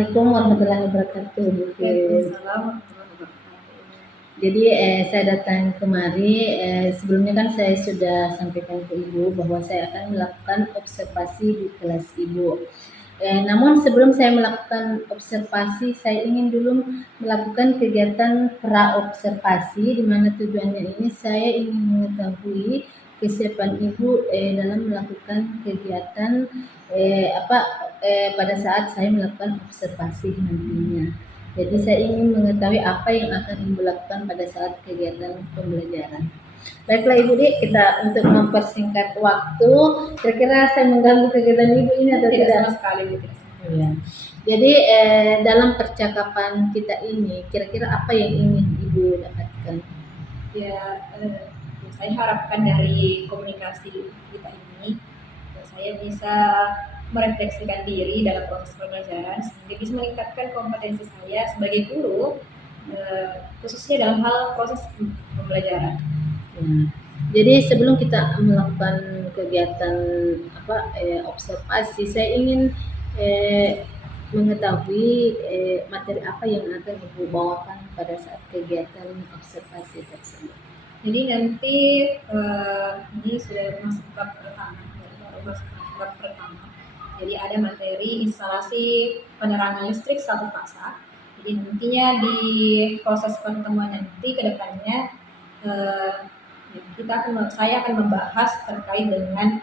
Assalamualaikum warahmatullahi wabarakatuh, Bu Fir. Waalaikumsalam warahmatullahi wabarakatuh. Jadi saya datang kemari, sebelumnya kan saya sudah sampaikan ke Ibu bahwa saya akan melakukan observasi di kelas Ibu. Namun sebelum saya melakukan observasi, saya ingin dulu melakukan kegiatan pra-observasi, di mana tujuannya ini saya ingin mengetahui kesiapan Ibu dalam melakukan kegiatan pada saat saya melakukan observasi nantinya. Jadi saya ingin mengetahui apa yang akan Ibu lakukan pada saat kegiatan pembelajaran. Baiklah Ibu Dik, kita untuk mempersingkat waktu, kira-kira saya mengganggu kegiatan Ibu ini atau Tidak tidak? sama sekali, Bu. Tidak sama sekali. Ya. Jadi dalam percakapan kita ini, kira-kira apa yang ingin Ibu dapatkan? Saya harapkan dari komunikasi kita ini, saya bisa merefleksikan diri dalam proses pembelajaran sehingga bisa meningkatkan kompetensi saya sebagai guru, khususnya dalam hal proses pembelajaran. Jadi sebelum kita melakukan kegiatan observasi, saya ingin mengetahui materi apa yang akan Ibu bawakan pada saat kegiatan observasi tersebut. Jadi nanti ini sudah masuk bab pertama, baru masuk bab pertama. Jadi ada materi instalasi penerangan listrik satu fasa. Jadi nantinya di proses pertemuan nanti ke depannya saya akan membahas terkait dengan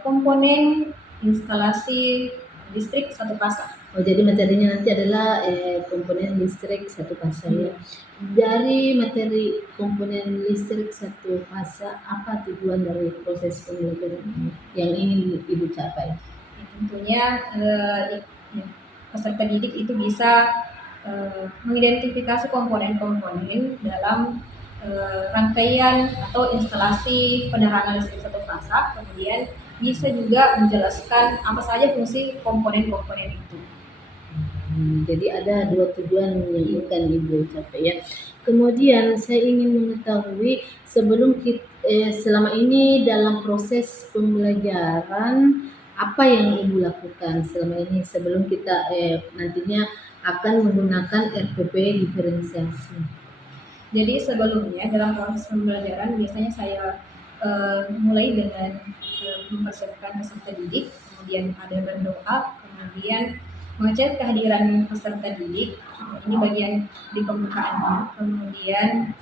komponen instalasi listrik satu fasa. Oh, jadi materinya nanti adalah komponen listrik satu fasa ya. Dari materi komponen listrik satu fasa, apa tujuan dari proses pembelajaran ini yang ingin Ibu capai? Tentunya peserta didik itu bisa mengidentifikasi komponen-komponen dalam rangkaian atau instalasi penerangan listrik satu fasa, kemudian bisa juga menjelaskan apa saja fungsi komponen-komponen itu. Jadi ada dua tujuan yang akan Ibu capai ya. Kemudian saya ingin mengetahui selama ini dalam proses pembelajaran apa yang Ibu lakukan selama ini sebelum kita nantinya akan menggunakan RPP diferensiasi. Jadi sebelumnya dalam proses pembelajaran biasanya saya mulai dengan mempersiapkan peserta didik, kemudian ada berdoa, kemudian mengecek kehadiran peserta didik, ini bagian di pembukaannya, kemudian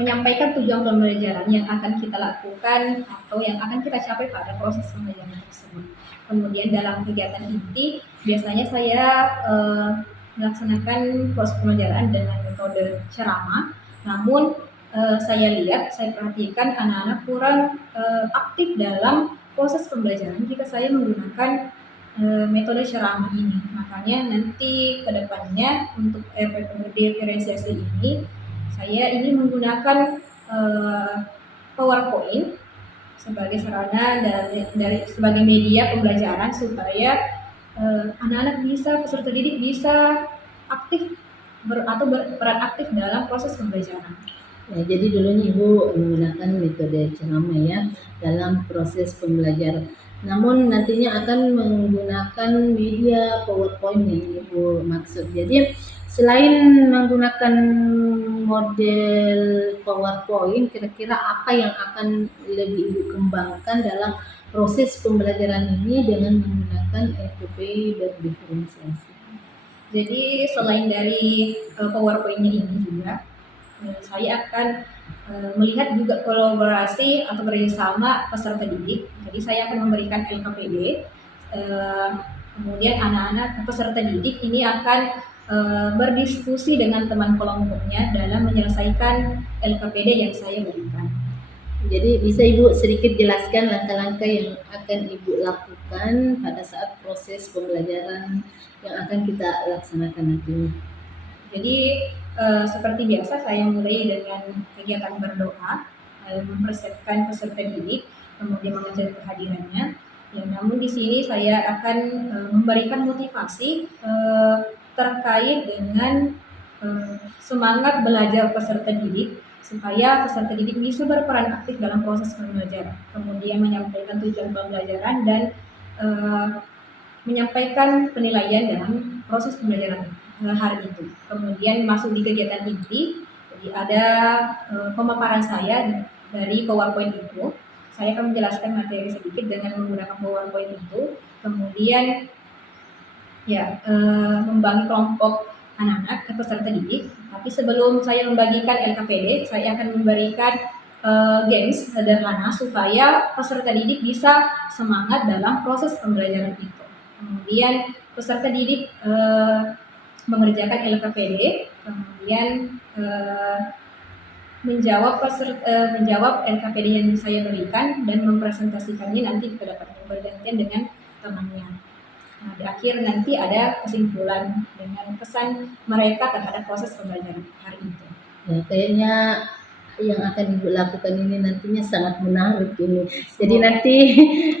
menyampaikan tujuan pembelajaran yang akan kita lakukan atau yang akan kita capai pada proses pembelajaran tersebut. Kemudian dalam kegiatan inti biasanya saya melaksanakan proses pembelajaran dengan metode ceramah, namun saya perhatikan anak-anak kurang aktif dalam proses pembelajaran jika saya menggunakan metode ceramah ini. Makanya nanti ke depannya untuk RPP diferensiasi ini saya ingin menggunakan PowerPoint sebagai sarana sebagai media pembelajaran supaya anak-anak peserta didik bisa aktif atau berperan aktif dalam proses pembelajaran. Ya, jadi dulunya Ibu menggunakan metode ceramah ya dalam proses pembelajaran. Namun nantinya akan menggunakan media PowerPoint yang Ibu maksud. Jadi selain menggunakan model PowerPoint, kira-kira apa yang akan lebih Ibu kembangkan dalam proses pembelajaran ini dengan menggunakan RPP berdiferensiasi? Jadi selain dari PowerPoint-nya ini juga, saya akan melihat juga kolaborasi atau kerjasama peserta didik. Jadi saya akan memberikan LKPD, kemudian anak-anak peserta didik ini akan berdiskusi dengan teman kelompoknya dalam menyelesaikan LKPD yang saya berikan. Jadi bisa Ibu sedikit jelaskan langkah-langkah yang akan Ibu lakukan pada saat proses pembelajaran yang akan kita laksanakan nanti? Jadi seperti biasa saya mulai dengan kegiatan berdoa, mempersiapkan peserta didik, kemudian mengecek kehadirannya. Ya, namun di sini saya akan memberikan motivasi terkait dengan semangat belajar peserta didik supaya peserta didik bisa berperan aktif dalam proses pembelajaran, kemudian menyampaikan tujuan pembelajaran dan menyampaikan penilaian dalam proses pembelajaran hari itu. Kemudian masuk di kegiatan inti, jadi ada pemaparan saya dari PowerPoint itu. Saya akan menjelaskan materi sedikit dengan menggunakan PowerPoint itu. Kemudian ya membagi kelompok anak-anak atau peserta didik. Tapi sebelum saya membagikan LKPD, saya akan memberikan games sederhana supaya peserta didik bisa semangat dalam proses pembelajaran itu. Kemudian peserta didik mengerjakan LKPD, kemudian menjawab LKPD yang saya berikan dan mempresentasikannya nanti ke depan bergantian dengan temannya. Nah, di akhir nanti ada kesimpulan dengan pesan mereka terhadap proses pembelajaran hari itu. Ya, kayaknya yang akan Ibu lakukan ini nantinya sangat menarik ini. Jadi nanti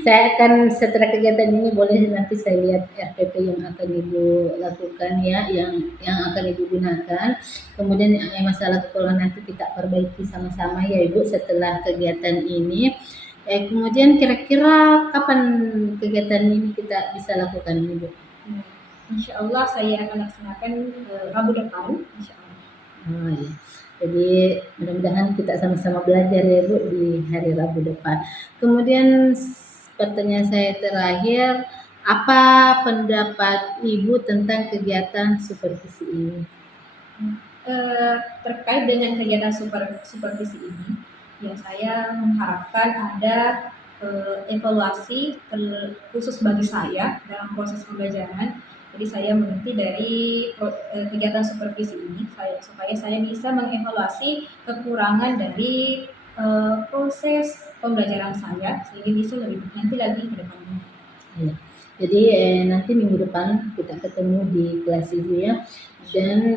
saya akan setelah kegiatan ini boleh nanti saya lihat RPP yang akan Ibu lakukan ya, yang akan Ibu gunakan. Kemudian yang masalah kekurangan nanti kita perbaiki sama-sama ya Ibu setelah kegiatan ini. Kemudian kira-kira kapan kegiatan ini kita bisa lakukan Ibu? Insya Allah saya akan laksanakan Rabu depan, Insya Allah. Oh, iya. Jadi mudah-mudahan kita sama-sama belajar ya Bu di hari Rabu depan. Kemudian pertanyaan saya terakhir, apa pendapat Ibu tentang kegiatan supervisi ini? Terkait dengan kegiatan supervisi ini, ya saya mengharapkan ada evaluasi khusus bagi saya dalam proses pembelajaran. Jadi saya mengerti dari kegiatan supervisi ini supaya saya bisa mengevaluasi kekurangan dari proses pembelajaran saya sehingga bisa lebih nanti lagi ke depannya. Ya. Jadi nanti minggu depan kita ketemu di kelas Ibu ya. Dan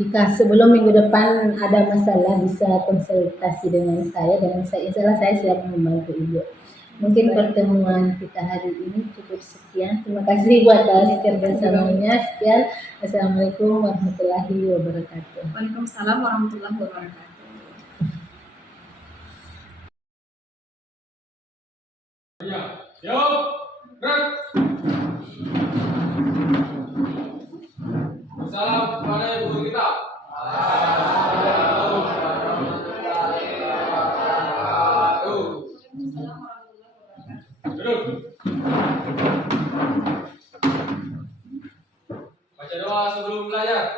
jika sebelum minggu depan ada masalah bisa konsultasi dengan saya dan insya Allah saya siap membantu Ibu. Mungkin pertemuan kita hari ini cukup sekian. Terima kasih buat kerjasamanya. Sekian. Assalamualaikum warahmatullahi wabarakatuh. Waalaikumsalam warahmatullahi wabarakatuh. Ya, siap, gerak. Salam kepada guru kita. Duduk. Baca doa sebelum belajar.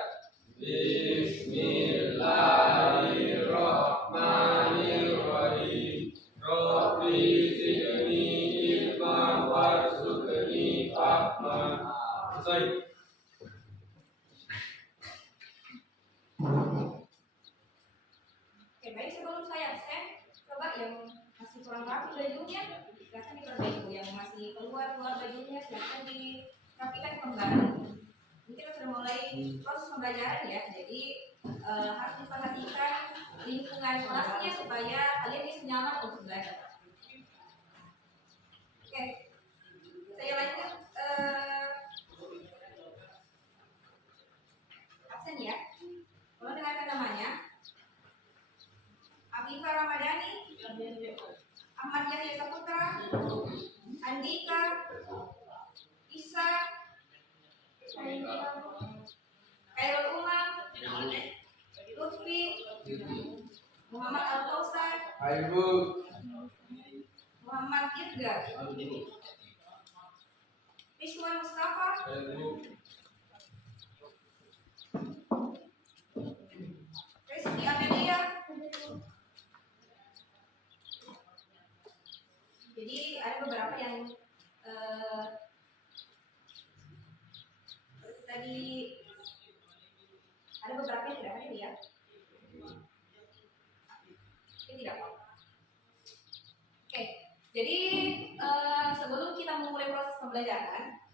Bismillahirrahmanirrahim. Rabbi zidni ilman warzuqni fahman. Selesai. Oke, baik, sebelum saya absen, coba yang masih kurang rapi bajunya silahkan diperbaiki, yang masih keluar bajunya silahkan dirapikan kembali. Ini kita sudah mulai proses pembelajaran ya, jadi harus diperhatikan lingkungan kelasnya supaya kalian bisa nyaman untuk belajar. Oke, saya lanjut absen ya. Kalau dengarkan namanya Afifah Ramadhani, Ahmad Yahya Saputra, Andika, Isa, Khairul Umam, Lutfi, Muhammad Al-Kausar, Muhammad Irga, Rizwan Mustafa, Rizky Amelia. Jadi ada beberapa yang tadi ada beberapa yang tidak hadir ya. Ini tidak apa. Oke, jadi sebelum kita memulai proses pembelajaran,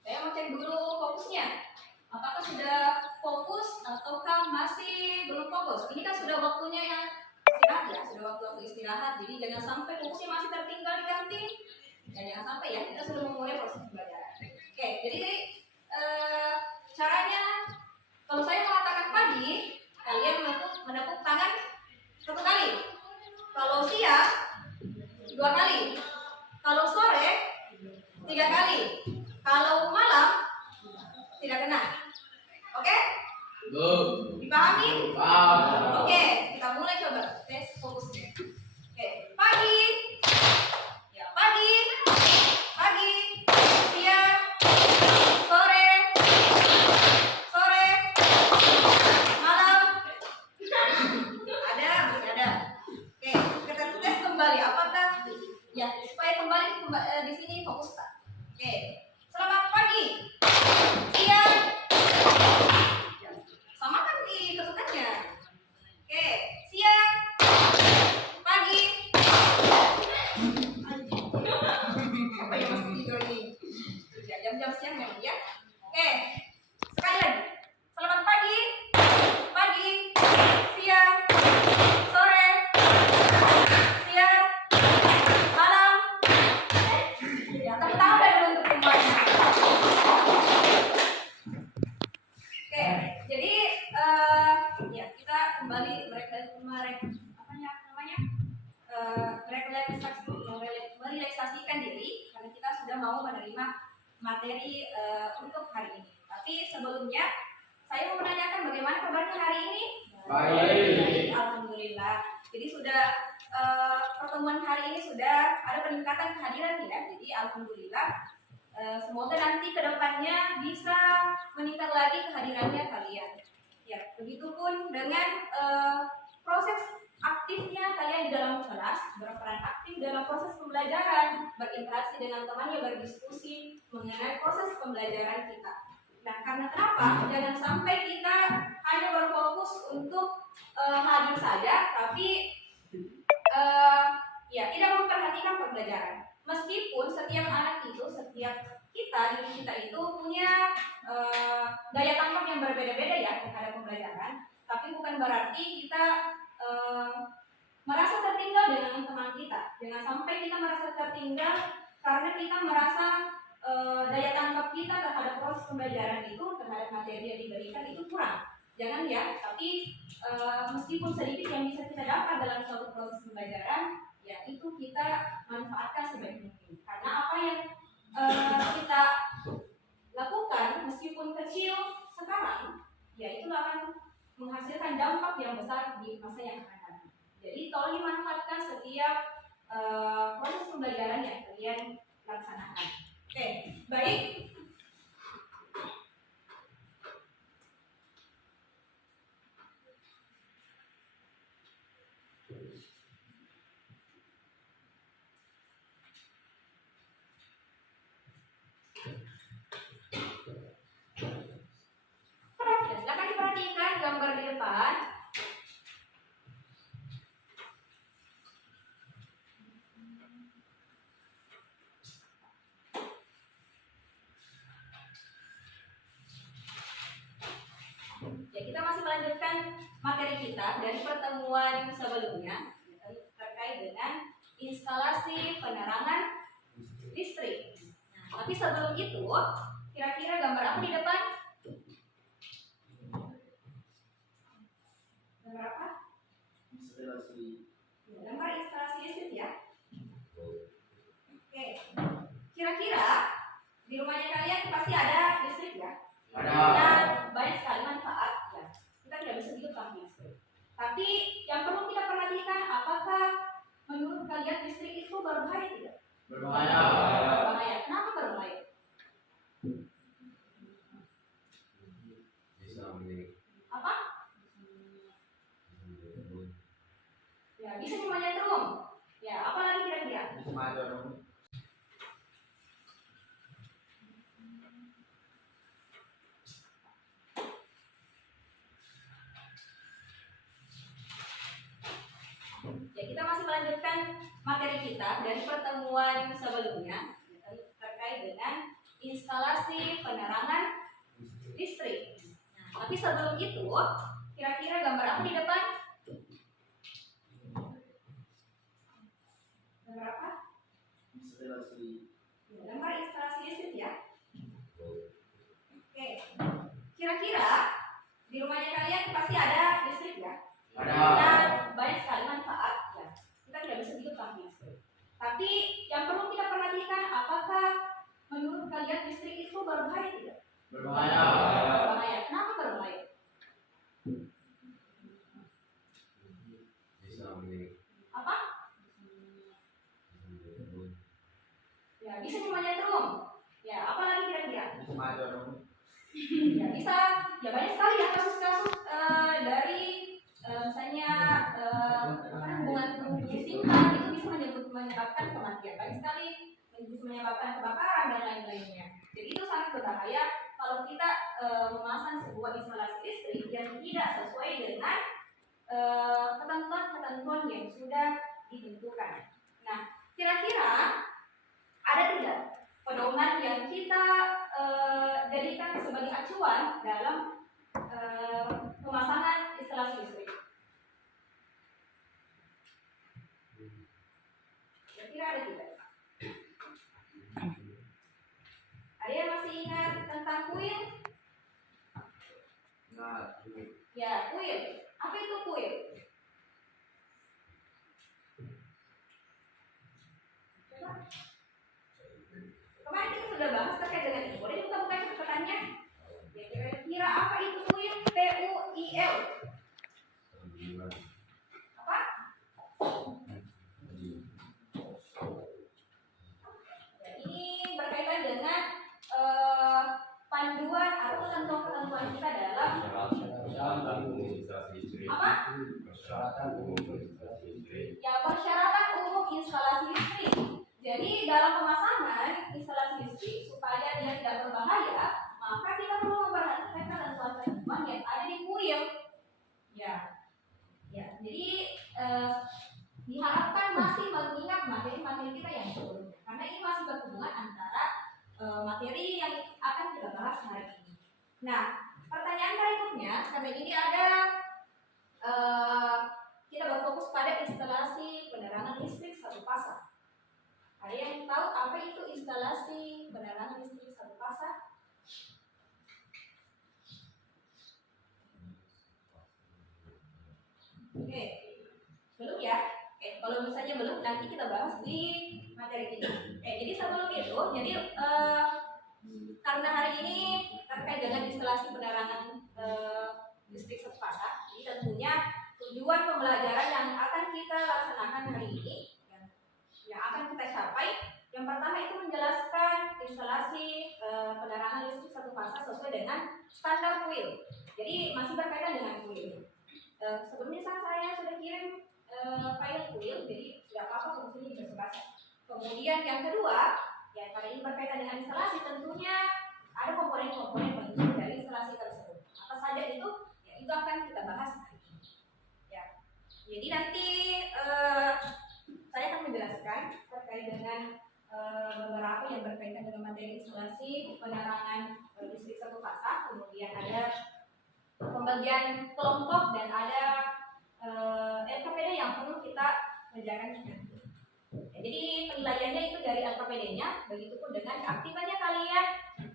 saya mau cek dulu fokusnya. Apakah sudah fokus ataukah masih belum fokus? Ini kan sudah waktunya yang istirahat ya, sudah waktu istirahat. Jadi jangan sampai fokusnya masih tertinggal di kantin. Ya, jangan sampai ya, kita sudah memulai proses pembelajaran. Oke, jadi caranya kalau saya mengatakan pagi, kalian menepuk tangan 1 kali. Kalau siang 2 kali. Kalau sore 3 3 kali. Kalau malam tidak kena. Oke? Dipahami? Oke, kita mulai coba tes fokusnya. Oke, pagi. Ya, pagi. Pagi. Siang. Sore. Sore. Malam. Ada, masih ada. Oke, kita tes kembali apakah ya supaya kembali di sini fokus tak? Oke. Selamat pagi. Siang. Ya, sama kan diketukannya. Oke, siang. Pagi. Apa yang masih tidur nih? Ya, jam-jam siang memang ya. Oke. Sekali lagi. Selamat pagi. Pagi. Siang. Sore. Siang. Malam. Ya, tepuk tangan dulu untuk semuanya. Oke, jadi ya kita kembali merelaksasikan diri karena kita sudah mau menerima materi untuk hari ini. Tapi sebelumnya saya mau menanyakan bagaimana kabarnya hari ini? Baik. Alhamdulillah. Jadi sudah pertemuan hari ini sudah ada peningkatan kehadiran ya. Jadi alhamdulillah. Semoga nanti kedepannya bisa meningkat lagi kehadirannya kalian. Ya, begitupun dengan proses aktifnya kalian di dalam kelas, berperan aktif dalam proses pembelajaran, berinteraksi dengan temannya, berdiskusi mengenai proses pembelajaran kita. Nah, karena kenapa? Jangan sampai kita hanya berfokus untuk hadir saja, tapi ya tidak memperhatikan pembelajaran. Meskipun setiap anak itu, setiap diri kita itu punya daya tangkap yang berbeda-beda ya terhadap pembelajaran, tapi bukan berarti kita merasa tertinggal dengan teman kita. Jangan sampai kita merasa tertinggal karena kita merasa daya tangkap kita terhadap proses pembelajaran itu, terhadap materi yang diberikan itu kurang. Jangan ya, tapi meskipun sedikit yang bisa kita dapat dalam suatu proses pembelajaran, ya itu kita manfaatkan sebaik mungkin. Karena apa yang kita lakukan meskipun kecil sekarang, ya itu akan menghasilkan dampak yang besar di masa yang akan datang. Jadi tolong dimanfaatkan setiap proses pembelajaran yang kalian laksanakan. Oke, baik. Ya, silakan diperhatikan gambar di depan. Ya, kita masih melanjutkan materi kita dari pertemuan sebelumnya terkait dengan instalasi penerangan listrik. Nah, tapi sebelum itu, kira-kira gambar apa di depan? Gambar apa? Ya, gambar instalasi listrik ya. Oke, kira-kira di rumahnya kalian pasti ada listrik ya? Dan banyak sekali manfaat ya. Kita tidak bisa hidup tanpa listrik. Tapi yang perlu kita perhatikan, apakah menurut kalian listrik itu berbahaya tidak? Berbahaya. Berbahaya. Kenapa berbahaya? Apa? Ya, bisa menyetrum. Ya, apa lagi kira-kira? Ya, kita masih melanjutkan materi kita dari pertemuan sebelumnya terkait dengan instalasi penerangan listrik. Nah, tapi sebelum itu, kira-kira gambar apa di depan? Gambar apa? Ya, gambar instalasi listrik ya. Oke, kira-kira di rumahnya kalian pasti ada listrik ya? Dan banyak sekali manfaat ya. Kita tidak bisa hidup tanpa listrik. Tapi yang perlu kita perhatikan, apakah Menurut kalian listrik itu berbahaya tidak? Berbahaya. Berbahaya. Kenapa berbahaya? Apa? Ya, bisa menyetrum. Ya, apa lagi kira-kira? Ya, bisa. Ya, banyak sekali ya kasus-kasus dari misalnya hubungan cinta itu bisa menyebabkan kematian. Banyak sekali bisa menyebabkan kebakaran dan lain-lainnya. Jadi itu sangat berbahaya kalau kita memasang sebuah instalasi listrik yang tidak sesuai dengan ketentuan-ketentuan yang sudah ditentukan. Nah, kira-kira ada tidak pedoman yang kita jadikan sebagai acuan dalam pemasangan instalasi listrik? Kira-kira ada tidak? Ada yang masih ingat tentang kuil? Ya, kuil. Apa itu kuil? Coba. Kemarin kita sudah bahas terkait dengan ini. Boleh juga buka catatannya? Ya, kira-kira apa itu kuil? PUIL. Apa? Ya, ini berkaitan dengan panduan atau ketentuan-ketentuan kita dalam apa? Ya, persyaratan umum instalasi listrik. Jadi dalam pemasangan instalasi listrik supaya dia tidak berbahaya, maka kita perlu memperhatikan ketentuan-ketentuan yang ada di kuil. Ya, jadi diharapkan masih mengingat materi-materi kita yang sebelumnya, karena ini masih berhubungan antara materi yang akan kita bahas hari ini. Nah, pertanyaan berikutnya, karena ini ada kita berfokus pada instalasi penerangan listrik satu pasang. Ada yang tahu apa itu instalasi penerangan listrik satu pasang? Oke, belum ya? Oke, kalau misalnya belum, nanti kita bahas di materi ini. Jadi sebelum itu, karena hari ini terkait dengan instalasi penerangan listrik satu pasang, jadi tentunya tujuan pembelajaran yang akan kita laksanakan hari ini, yang akan kita capai, yang pertama itu menjelaskan instalasi penerangan listrik satu pasang sesuai dengan standar kuil. Jadi masih berkaitan dengan kuil. Sebelumnya saya sudah kirim file kuil, jadi tidak apa-apa fungsinya bisa sebasa. Kemudian yang kedua, ya karena ini berkaitan dengan instalasi, tentunya ada komponen-komponen penting dari instalasi tersebut. Apa saja itu? Ya itu akan kita bahas hari ini. Ya, jadi nanti saya akan menjelaskan terkait dengan beberapa yang berkaitan dengan materi instalasi penerangan listrik satu pasang, kemudian ada pembagian kelompok dan ada LKPD yang perlu kita kerjakan nanti. Jadi penilaiannya itu dari LKPD-nya, begitupun dengan keaktifannya kalian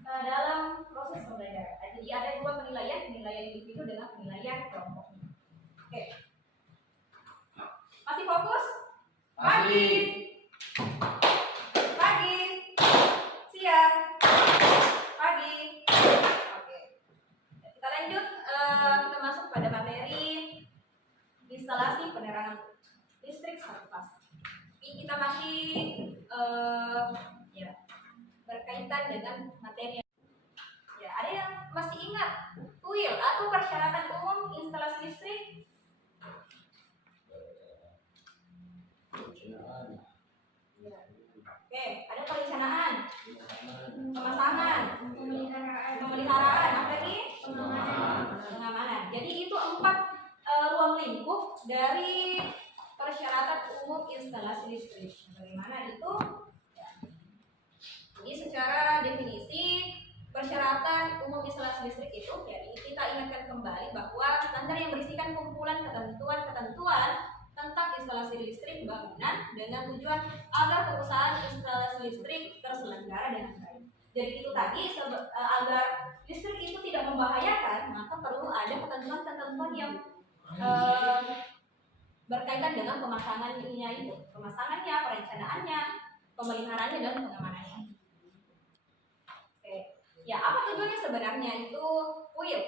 dalam proses pembelajaran. Jadi ada dua penilaian individu dengan penilaian kelompok. Oke, masih fokus? Pagi, siang, pagi. Oke, kita lanjut. Kita masuk pada materi instalasi penerangan listrik satu pasang. Ini kita masih berkaitan dengan materi. Ya, ada yang masih ingat kuil atau persyaratan umum instalasi listrik? Oke, ada perencanaan, pemasangan, pemeliharaan, apa lagi? Pengamanan. Jadi itu 4 ruang lingkup dari persyaratan umum instalasi listrik. Bagaimana itu? Jadi secara definisi persyaratan umum instalasi listrik itu, ya ini kita ingatkan kembali bahwa standar yang berisikan kumpulan ketentuan-ketentuan tentang instalasi listrik bangunan dengan tujuan agar perusahaan instalasi listrik terselenggara dengan baik. Jadi itu tadi agar listrik itu tidak membahayakan, maka perlu ada ketentuan-ketentuan yang berkaitan dengan pemasangannya itu, pemasangannya, perencanaannya, pemeliharaannya dan pengamanannya. Ya, apa tujuannya sebenarnya itu kuil?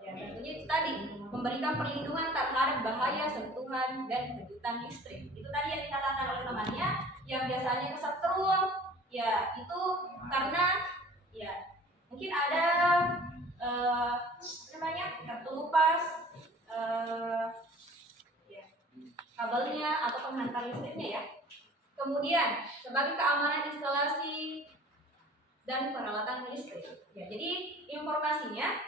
Ya, tentunya itu tadi memberikan perlindungan terhadap bahaya sentuhan dan kejutan listrik. Itu tadi yang dikatakan oleh temannya, yang biasanya kesetrum, ya itu karena ya mungkin ada namanya terkelupas ya, kabelnya atau penghantar listriknya ya. Kemudian sebagai keamanan instalasi dan peralatan listrik. Ya, jadi informasinya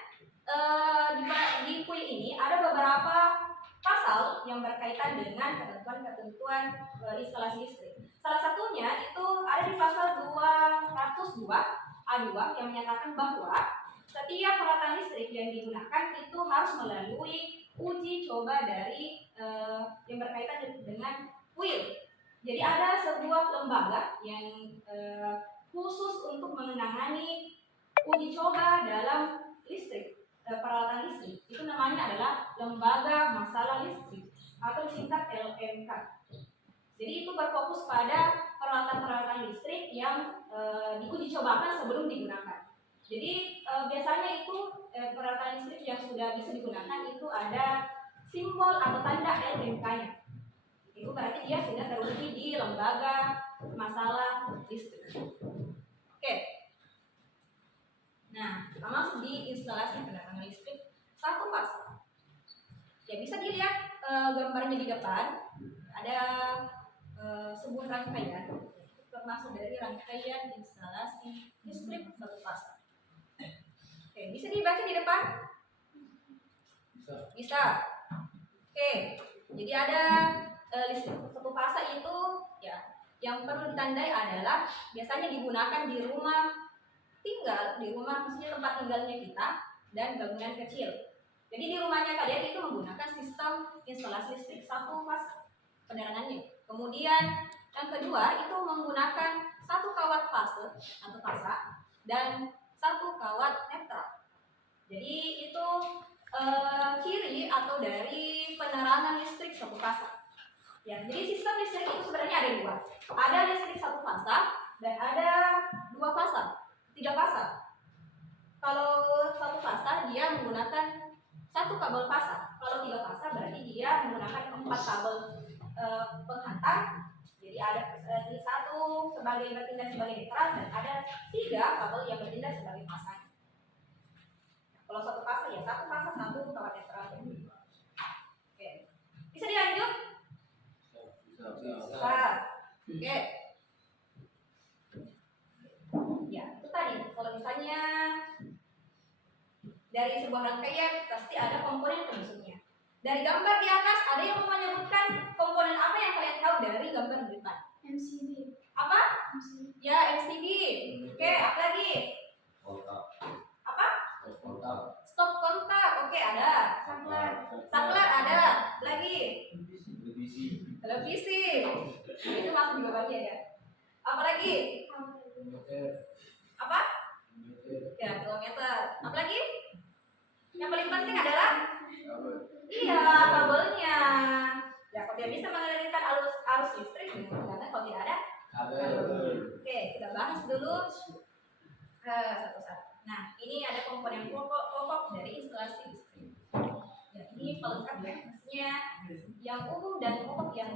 di kuil ini ada beberapa pasal yang berkaitan dengan ketentuan-ketentuan instalasi listrik. Salah satunya itu ada di pasal 202 A2 yang menyatakan bahwa setiap peralatan listrik yang digunakan itu harus melalui uji coba dari yang berkaitan dengan kuil. Jadi ada sebuah lembaga yang khusus untuk menangani uji coba dalam listrik, peralatan listrik. Itu namanya adalah Lembaga Masalah Listrik atau disingkat LMK. Jadi itu berfokus pada peralatan-peralatan listrik yang diuji cobakan sebelum digunakan. Jadi biasanya itu peralatan listrik yang sudah bisa digunakan itu ada simbol atau tanda LMK-nya. Itu berarti dia sudah teruji di Lembaga Masalah Listrik. Oke. Nah, kita masuk di instalasi penerangan listrik satu fase. Ya, bisa dilihat gambarnya di depan. Ada sebuah rangkaian, termasuk dari rangkaian instalasi listrik satu fase. Oke, bisa dibaca di depan? Bisa. Oke, jadi ada listrik satu fase itu ya yang perlu ditandai adalah biasanya digunakan di rumah tinggal, di rumah maksudnya tempat tinggalnya kita dan bangunan kecil. Jadi di rumahnya kalian itu menggunakan sistem instalasi listrik satu fase penerangannya. Kemudian yang kedua itu menggunakan satu kawat fase atau fasa dan satu kawat netral. Jadi itu ciri atau dari penerangan listrik satu fase. Ya, jadi sistem listrik itu sebenarnya ada dua. Ada listrik satu fasa dan ada dua fasa, tiga fasa. Kalau satu fasa dia menggunakan satu kabel fasa. Kalau tiga fasa berarti dia menggunakan 4 kabel penghantar. Jadi ada satu sebagai bertindak sebagai netral dan ada 3 kabel yang bertindak sebagai fasa. Kalau satu fasa ya satu fasa satu kawat netral. Oke, bisa dilanjut? Bisa. Oke. Ya, itu tadi. Kalau misalnya dari sebuah rangkaian pasti ada komponen penyusunnya. Dari gambar di atas ada yang mau menyebutkan komponen apa yang kalian tahu dari gambar di depan? MCB. Apa? MCB. Ya, MCB. Oke, apa lagi? Apa? Stop kontak. Oke, ada. Saklar ada. Lagi? Televisi. Itu masuk juga bagian ya. Apa lagi? Apa? Ya, kilometer. Apa lagi? Yang paling penting adalah iya, kabelnya. Ya, kalau dia bisa mengalirkan arus listrik, karena kalau tidak ada kabel. Oke, kita bahas dulu satu-satu. Nah, ini ada komponen pokok dari instalasi listrik. Ya, ini pelengkap ya, maksudnya yang umum dan pokok yang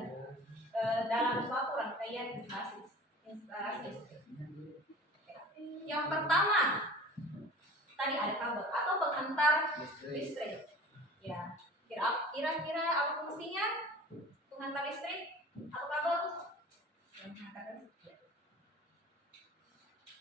dalam suatu rangkaian instalasi listrik. Yang pertama, tadi ada kabel atau penghantar listrik. Ya, kira-kira apa fungsinya? Penghantar listrik atau kabel? Penghantar listrik.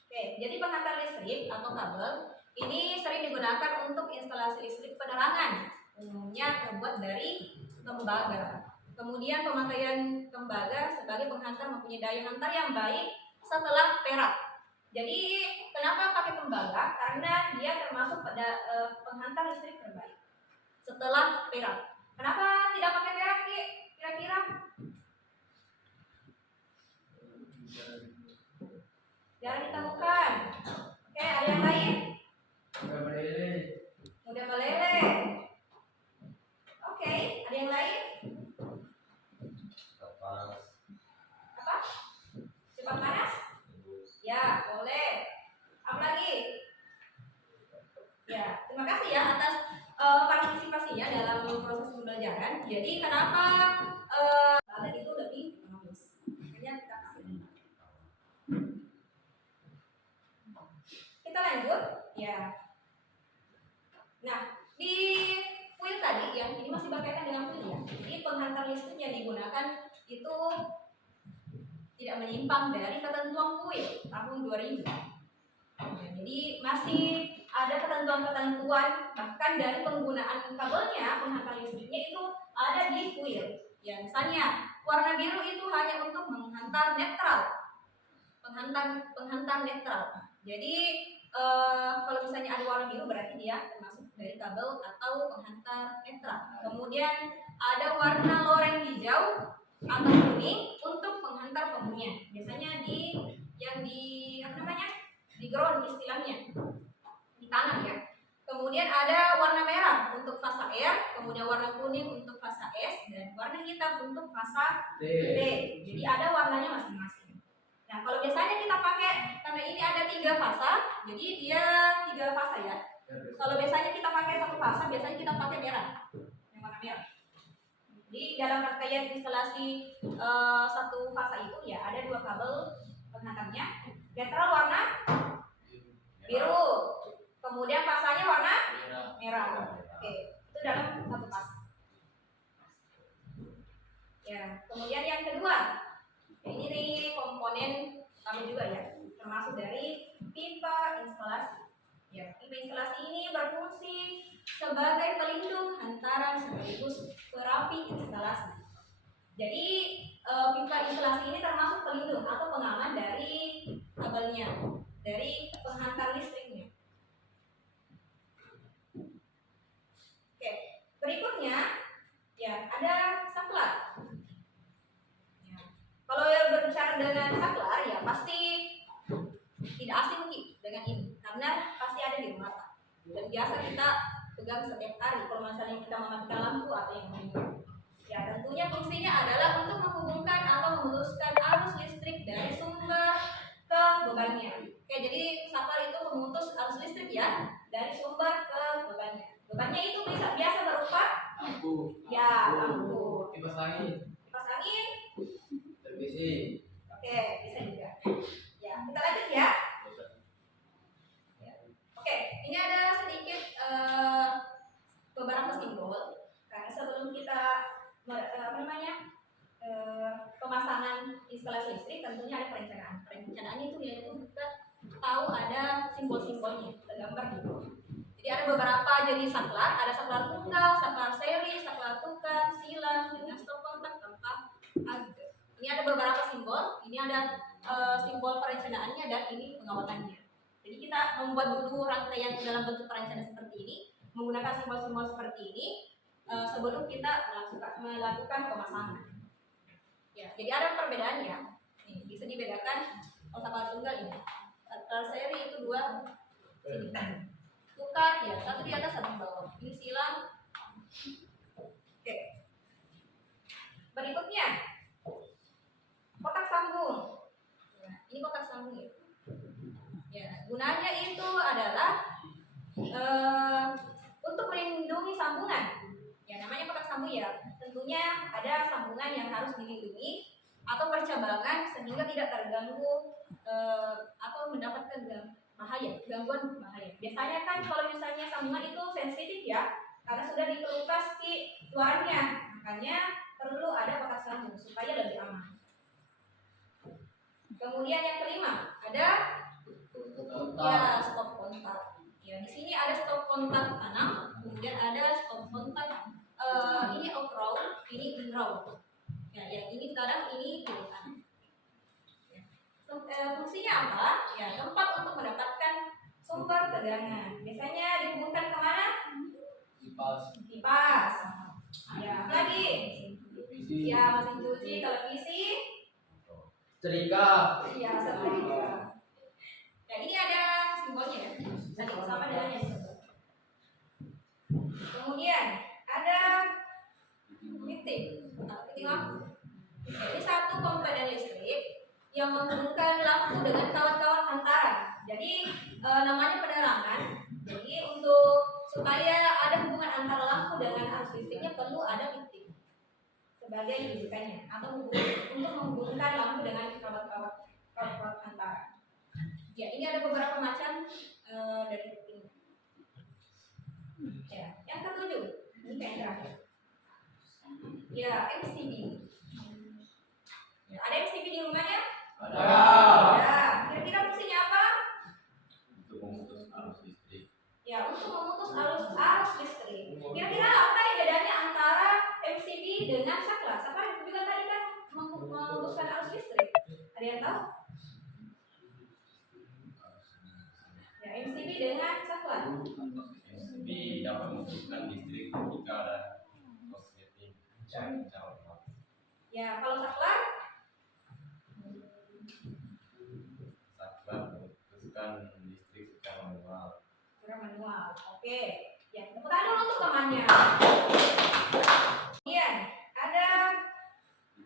Oke, jadi penghantar listrik atau kabel ini sering digunakan untuk instalasi listrik penerangan. Umumnya terbuat dari tembaga. Kemudian pemakaian tembaga sebagai penghantar mempunyai daya hantar yang baik setelah perak. Jadi kenapa pakai tembaga? Karena dia termasuk pada penghantar listrik terbaik setelah perak. Kenapa tidak pakai perak, Ki? Kira-kira? Jarang ditemukan. Oke, ada yang lain? Mudah meleleh. Oke, ada yang lain? Apa? Cepat panas? Ya, boleh. penghantar listrik yang digunakan itu tidak menyimpang dari ketentuan kuil tahun 2000. Ya, jadi masih ada ketentuan-ketentuan bahkan dari penggunaan kabelnya, penghantar listriknya itu ada di kuil. Ya, misalnya warna biru itu hanya untuk menghantar netral, penghantar netral. Jadi kalau misalnya ada warna biru berarti dia termasuk dari kabel atau penghantar netral. Kemudian ada warna loreng hijau atau kuning untuk penghantar pembunyian. Biasanya di apa namanya? Di ground istilahnya, di tanah ya. Kemudian ada warna merah untuk fasa R, kemudian warna kuning untuk fasa S, dan warna hitam untuk fasa D. Jadi ada warnanya masing-masing. Nah, kalau biasanya kita pakai, karena ini ada 3 fasa, jadi dia 3 fasa ya. Kalau biasanya kita pakai 1 fasa, biasanya kita pakai merah, yang warna merah. Di dalam rangkaian instalasi 1 fasa itu ya ada 2 kabel penghantarnya. Netral warna biru, kemudian fasanya warna merah. Oke, itu dalam 1 fasa. Ya, kemudian yang kedua, ini nih komponen utama juga ya, termasuk dari pipa instalasi. Ya, pipa instalasi ini berfungsi sebagai pelindung hantaran sekaligus perapi instalasi. Jadi pipa instalasi ini termasuk pelindung atau pengaman dari kabelnya, dari penghantar listriknya. Oke, berikutnya ya ada saklar. Ya, kalau yang berbicara dengan saklar ya pasti tidak asing dengan ini, karena pasti ada di rumah dan biasa kita pegang setiap hari kalau misalnya kita mematikan lampu atau yang lain. Ya, tentunya fungsinya adalah untuk menghubungkan atau memutuskan arus listrik dari sumber ke bebannya. Oke, jadi saklar itu memutus arus listrik ya dari sumber ke bebannya. Bebannya itu biasa berupa Lampu. ya lampu, Kipas angin. kipas angin. Televisi. Oke, bisa juga. Ya, kita lanjut ya. Oke, ini ada sedikit beberapa simbol. Karena sebelum kita pemasangan instalasi listrik tentunya ada perencanaan. Perencanaannya itu yaitu kita tahu ada simbol-simbolnya tergambar gitu. Jadi ada beberapa jenis saklar, ada saklar tunggal, saklar seri, saklar tukar, silang, dengan stop kontak tanpa agak. Ini ada beberapa simbol, ini ada simbol perencanaannya dan ini pengawatannya. Jadi kita membuat dulu rangkaian dalam bentuk perencanaan seperti ini, menggunakan simbol-simbol seperti ini sebelum kita melakukan pemasangan. Ya, jadi ada perbedaannya. Nih, bisa dibedakan kalau saklar tunggal ini. Saklar seri itu 2 sini. Tukar ya, 1 di atas 1 di bawah. Ini silang. Oke. Berikutnya kotak sambung. Nah, ini kotak sambung ya. Ya, gunanya itu adalah untuk melindungi sambungan. Ya, namanya kotak sambung ya. Tentunya ada sambungan yang harus dilindungi atau percabangan sehingga tidak terganggu atau mendapatkan gangguan bahaya. Biasanya kan kalau misalnya sambungan itu sensitif ya, karena sudah dikelupas di luarnya, makanya perlu ada kotak sambung supaya lebih aman. Kemudian yang kelima ada ya stop kontak. Ya, di sini ada stop kontak tanam, kemudian ada stop kontak ini out round, ini in round. Ya, yang ini sekarang ini kiri kanan. Fungsinya apa? Ya, tempat untuk mendapatkan sumber tegangan. Biasanya dihubungkan kemana? Kipas. Ya, lagi. Televisi. Ya, mesin cuci, televisi. Setrika. Ya, setrika. Ya, ini ada simbolnya ya. Tadi sama dengan yang sebelumnya. Kemudian ada titik atau titik lampu. Ini satu komponen listrik yang menghubungkan lampu dengan kawan-kawan hantaran. Jadi namanya penerangan. Jadi supaya ada hubungan antara lampu dengan arus listriknya perlu ada titik sebagai rujukannya atau untuk menghubungkan lampu dengan kawan-kawan hantaran. Ya, ini ada beberapa macam dari titik ini. Ya, yang ketujuh ini kayak terakhir. Ya, MCB. Ya, ada MCB di rumahnya? Ada. Ya, kira-kira fungsinya apa? Untuk memutus arus listrik. Ya, untuk memutus arus listrik. Kira-kira apa tadi bedanya antara MCB dengan saklar? Saklar itu juga tadi kan memutuskan arus listrik. Ada yang tahu? Ya, MCB dengan saklar. MCB dapat memutuskan listrik jika ada korsleting calon. Ya, kalau saklar? Saklar memutuskan listrik secara manual. Secara manual. Oke. Ya, tepuk tangan dulu untuk temannya. Kemudian ada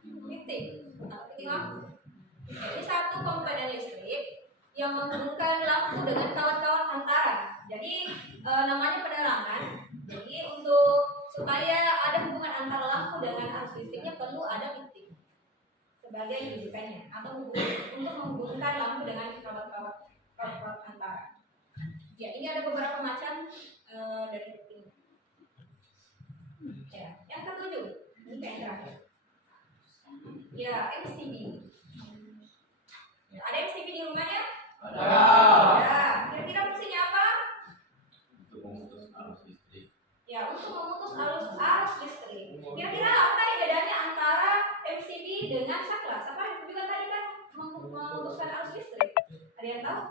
titik. Titik lampu. Ini satu komponen listrik yang menghubungkan lampu dengan kawan-kawan antara. Jadi namanya penerangan. Jadi supaya ada hubungan antara lampu dengan arus listriknya perlu ada titik sebagai rujukannya atau untuk menghubungkan lampu dengan kawan-kawan antara. Ya, ini ada beberapa macam dari titik. Ya, yang ketujuh, ini yang terakhir. Ya, MCB. Ya, ada MCB di rumahnya? Ada. Ya, kira-kira fungsinya apa? Untuk memutus arus listrik. Ya, untuk memutus arus listrik. Kira-kira apa tadi bedanya antara MCB dengan saklar? Saklar itu juga tadi kan memutuskan arus listrik. Ada yang tahu?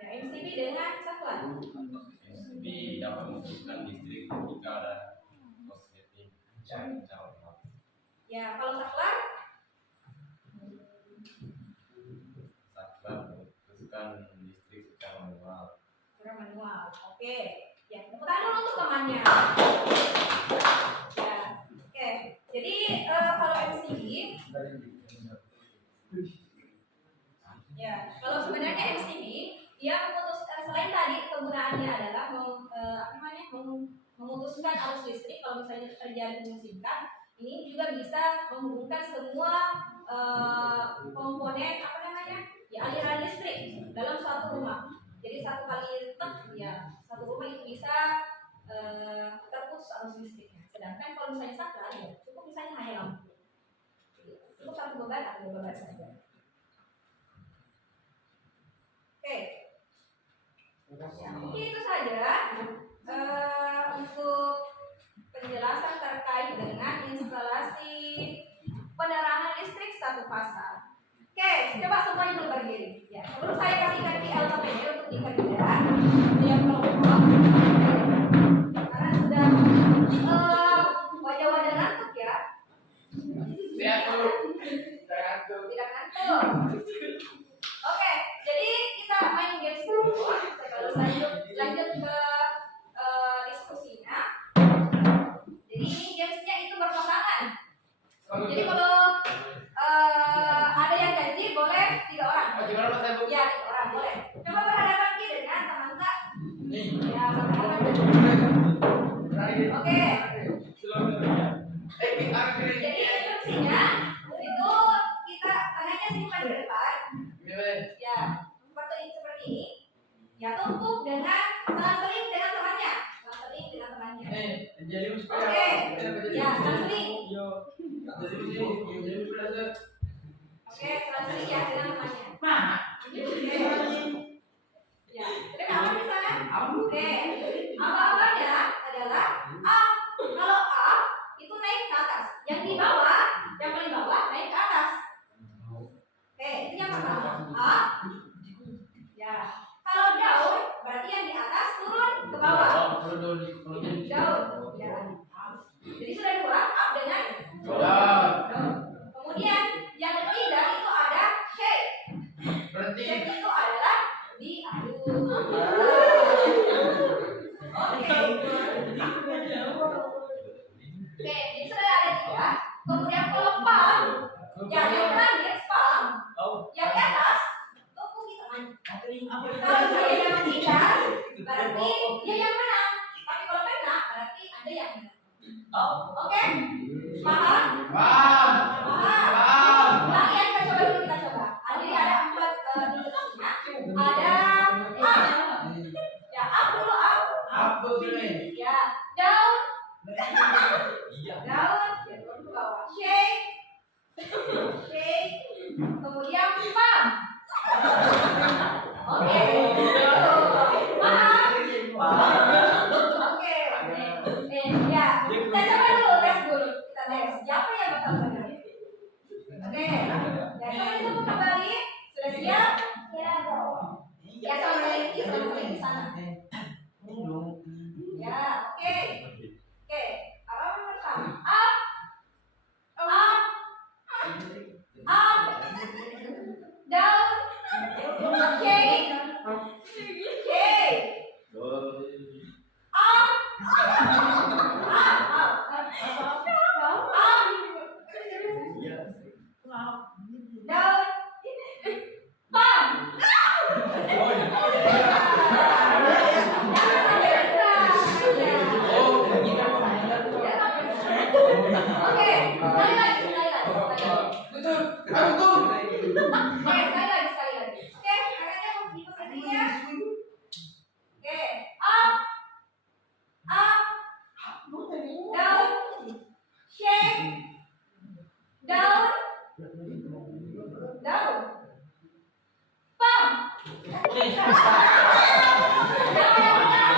Ya, MCB dengan saklar. MCB dapat memutuskan listrik jika ada korsleting calon. Ya, kalau saklar? Saklar memutuskan listrik secara manual. Secara manual. Oke. Ya, tepuk tangan dulu untuk temannya. Ya, oke. Jadi kalau MCB, ya, kalau sebenarnya MCB dia selain tadi kegunaannya adalah memutuskan arus listrik kalau misalnya terjadi musibah, ini juga bisa menghubungkan semua komponen ya aliran listrik dalam suatu rumah. Jadi satu kali satu rumah itu bisa terputus arus listriknya. Sedangkan kalau misalnya saklar ya cukup misalnya hanya lampu. Cukup satu beban atau dua beban saja. Oke. Ya, mungkin itu saja untuk penjelasan terkait dengan instalasi penerangan listrik satu fasa. Oke, coba semuanya dulu berdiri. Ya, sebelum saya kasihkan di alfabetnya untuk dikerja, yang kelompok, karena sudah wajah-wajah ngantuk ya. Tidak ngantuk. Oke, jadi kita main games dulu. Kalau lanjut ke diskusinya. Jadi ini gamesnya itu berpasangan. Jadi kalau ada yang ganti boleh 3 orang. Ya, 3 orang boleh. Coba berhadapan dengan teman tak. Ya, berhadapan. Oke. Jadi instruksinya itu kita tangannya simpan di depan. Ya, seperti ini. Ya, tumpuk dengan selang-seling dengan temannya. Selang-seling dengan temannya. Oke. Ya, selang-seling. Oke, selang-seling ya dengan temannya. Ya, terima kasih di sana. Oke. Apa-apanya adalah A. Kalau A itu naik ke atas. Yang di bawah, yang paling bawah naik ke atas. Oke, itu yang pertama. A. Ya. Kalau down berarti yang di atas turun ke bawah. Down. Ya. Jadi sudah 2 up dengan down. Kemudian yang ketiga itu ada shake. Shake itu adalah diaduk. Oke. Oke, ini sudah ada 3. Kemudian kalau palm, ya yang terakhir palm, yang di atas tumpuk di tangan. Kalau saya yang tidak, berarti dia yang menang. Tapi kalau menang, berarti ada yang menang. Oke? Paham? Paham. Lagi yang kita coba dulu, kita coba. Jadi ada 4 instruksinya. Ada up. Ya, up dulu up. Ya, down. Down, turun ke bawah. Shake, shake. Kemudian pump. Oke. Paham? Oke. Ya. Kita coba dulu tes dulu. Kita tes. Siapa yang bakal benar? Oke. Ya, coba ditunggu kembali. Sudah siap? Ya, sama lagi di sana. Ya, oke. Oke. Apa yang pertama? Up. Up. Up. Down. Oke. Oke. Up. Down. Pump. Oke, sekali lagi. Oke, sekali lagi. Oke, tangannya harus di posisinya. Oke, up, down, shake, down, pump. Siapa yang benar? Siapa yang benar?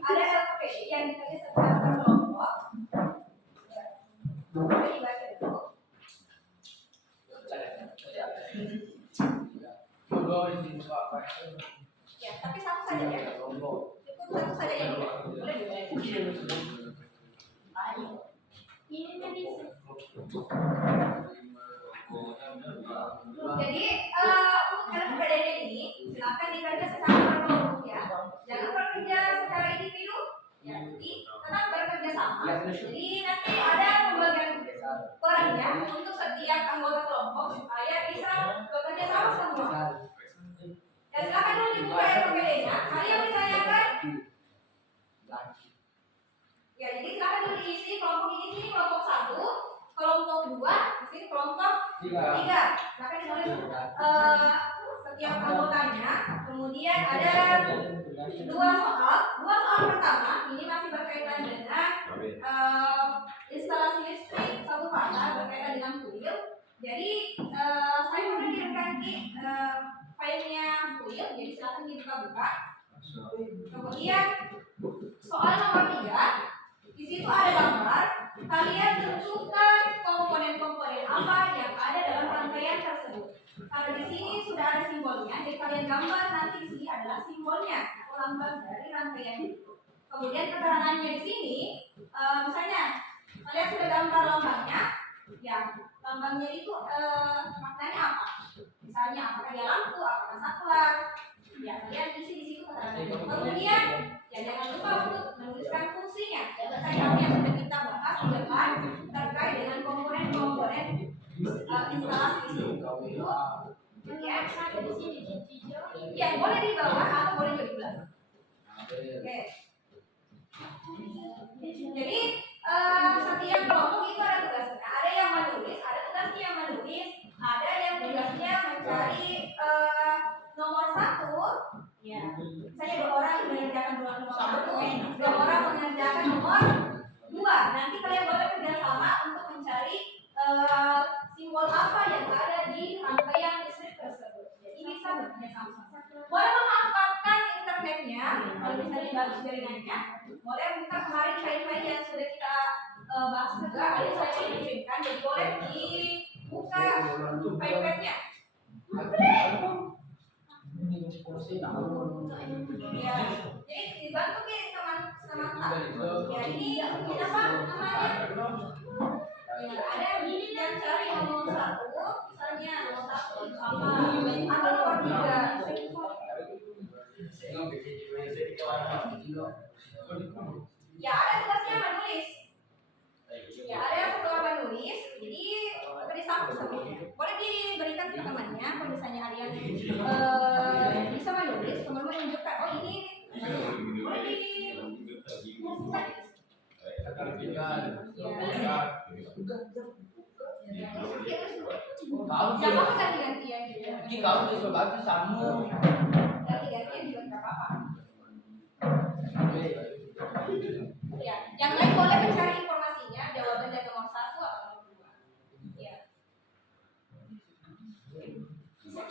Ada LP yang ditulis secara berkelompok. Boleh dibaca dulu. Ya, tapi satu saja ya. Cukup satu saja ya. Boleh dibaca. Ini tadi. Jadi untuk LPDD ini silakan dikerja secara berkelompok ya. Jangan bekerja secara individu. Ya, jadi tetap bekerja sama. Jadi nanti ada pembagian perannya untuk setiap anggota kelompok supaya bisa bekerja sama semua. Ya, silakan dulu dibuka LPDD-nya. Ada yang ditanyakan? Ya, jadi silakan dulu diisi kelompok ini sini kelompok 1, kelompok 2, di sini kelompok 3. Silakan ditulis setiap anggotanya. Kemudian ada dua soal pertama ini masih berkaitan dengan instalasi listrik satu fasa berkaitan dengan kuil. Jadi saya udah kirimkan filenya kuil, jadi silakan dibuka-buka. Kemudian soal nomor 3. Di situ ada gambar. Kalian tentukan komponen-komponen apa yang ada dalam rangkaian tersebut. Karena di sini sudah ada simbolnya, jadi kalian gambar nanti di sini adalah simbolnya atau lambang dari rangkaian itu. Kemudian keterangannya di sini, misalnya kalian sudah gambar lambangnya, ya lambangnya itu maknanya apa? Misalnya apakah dia lampu, apakah saklar? Ya kalian isi di situ keterangannya. Kemudian ya jangan lupa untuk menuliskan fungsinya. Terkait apa yang sudah kita bahas di depan terkait dengan komponen-komponen instalasi listrik. Ya, ada di sini. Ya boleh di bawah atau boleh di belakang. Oke. Jadi setiap kelompok itu ada tugasnya. Ada yang menulis, ada tugasnya yang menulis, ada yang tugasnya mencari nomor 1. Ya, saya 2 orang mengerjakan nomor 1, 2 orang mengerjakan nomor 2. Nanti kalian boleh kerjasama untuk mencari simbol apa yang ada di rangkaian listrik tersebut. Jadi bisa bekerjasama. Boleh memanfaatkan internetnya, kalau misalnya bagus jaringannya. Boleh buka kemarin file-file yang sudah kita bahas juga, ada saya kirimkan. Jadi boleh dibuka file-filenya. Ya, jadi dibantu ya teman-teman. Ya ini apa namanya? Ya, ada yang cari nomor 1, misalnya nomor 1 itu apa? Atau nomor 3. Ya ada tugasnya menulis. Ya ada yang satu orang menulis. Jadi bersama semuanya. Boleh diberikan ke temannya. Kalau misalnya ada yang bisa menulis, kemudian menunjukkan oh ini boleh dibuka. Jangan ganti-gantian gitu. Ini kau disuruh bagi sama. Yang lain boleh mencari informasinya, jawaban dari nomor 1 atau nomor 2. Ya.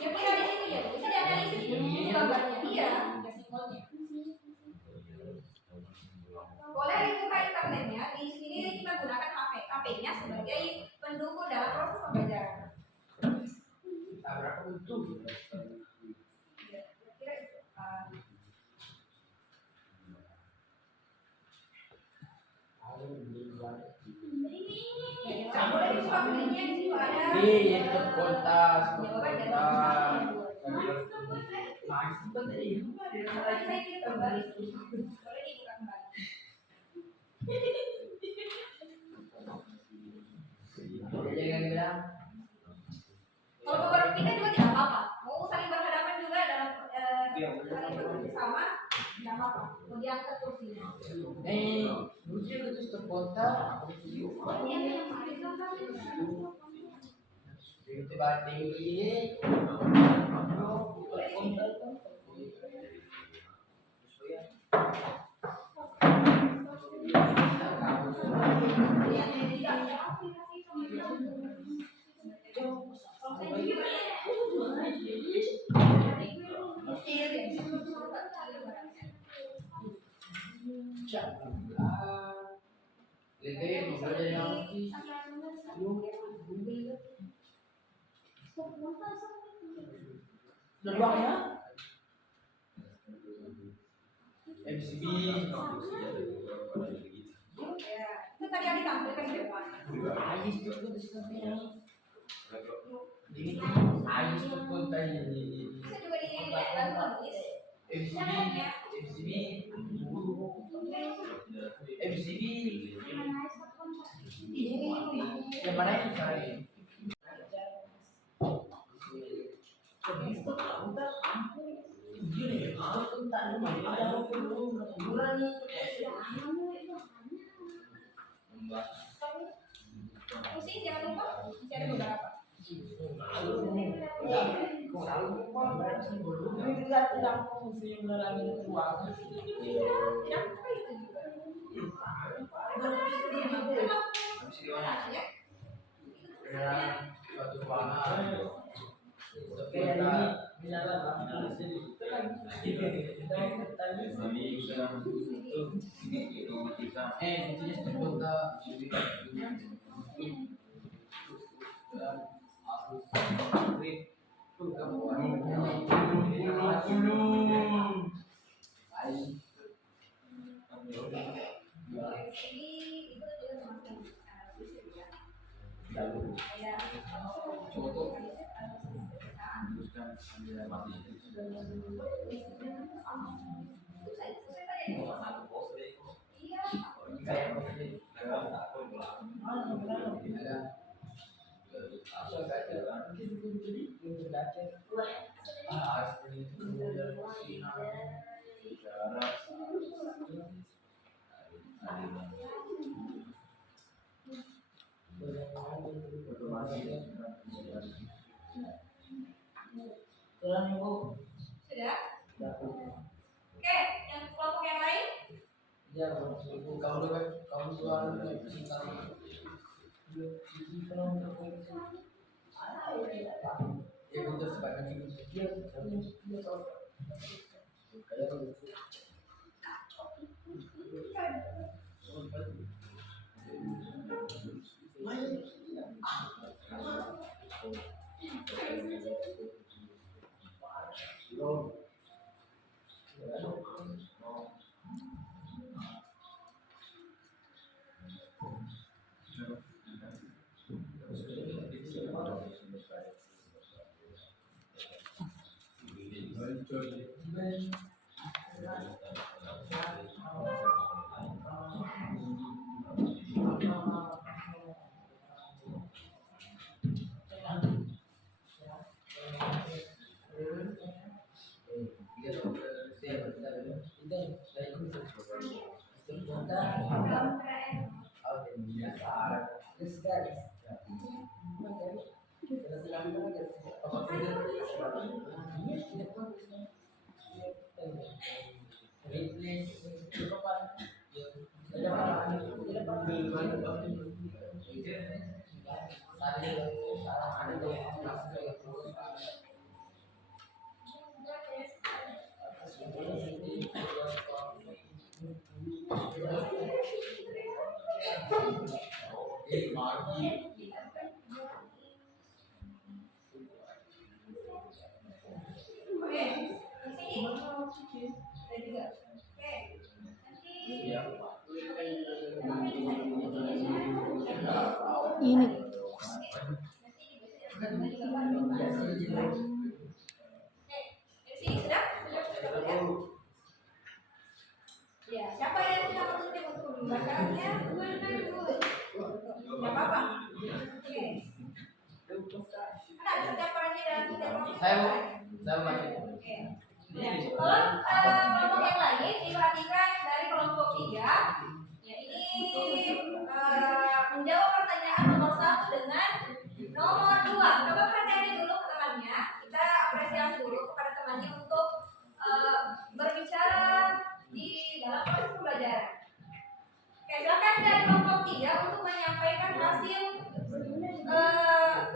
Ya punya di sini ya, bisa dianalisis ya. Ini gambarnya, iya, ada simbolnya. Boleh dibuka internetnya. Di sini kita gunakan HP-nya sebagai pendukung dalam proses pembelajaran. Berapa butuh? Kira-kira itu. Ya, boleh dibuka filenya di situ ada. Itu kontas, Jawaban dari Tadi saya kirim kembali. Boleh dibuka kembali. Jangan bilang Kalau mau berpindah juga tidak apa-apa. Mau saling berhadapan juga dalam saling bekerjasama tidak apa-apa. Mau diangkat kursinya. lucu itu ke kota. Itu batik ini. Lagi mau belajar yang Leluang ya? MCB. Ya, itu tadi yang ditampilkan di depan. Ais itu sebenarnya. Ini ais itu kota ini. Bisa juga dibantu nulis. MCB, MCB, MCB. Ini yang mana yang cari? Pusing jangan lupa masih ada beberapa. Tidak apa itu juga. Suatu bahan. Sudah? Oke, yang kelompok yang lain? Oke. Ya. Kalau kelompok yang lain diperhatikan dari kelompok 3, ya ini menjawab pertanyaan nomor 1 dengan nomor 2. Coba perhatikan dulu ke temannya. Kita apresiasi dulu kepada temannya untuk berbicara di dalam proses pembelajaran. Oke, silakan dari kelompok 3 untuk menyampaikan hasil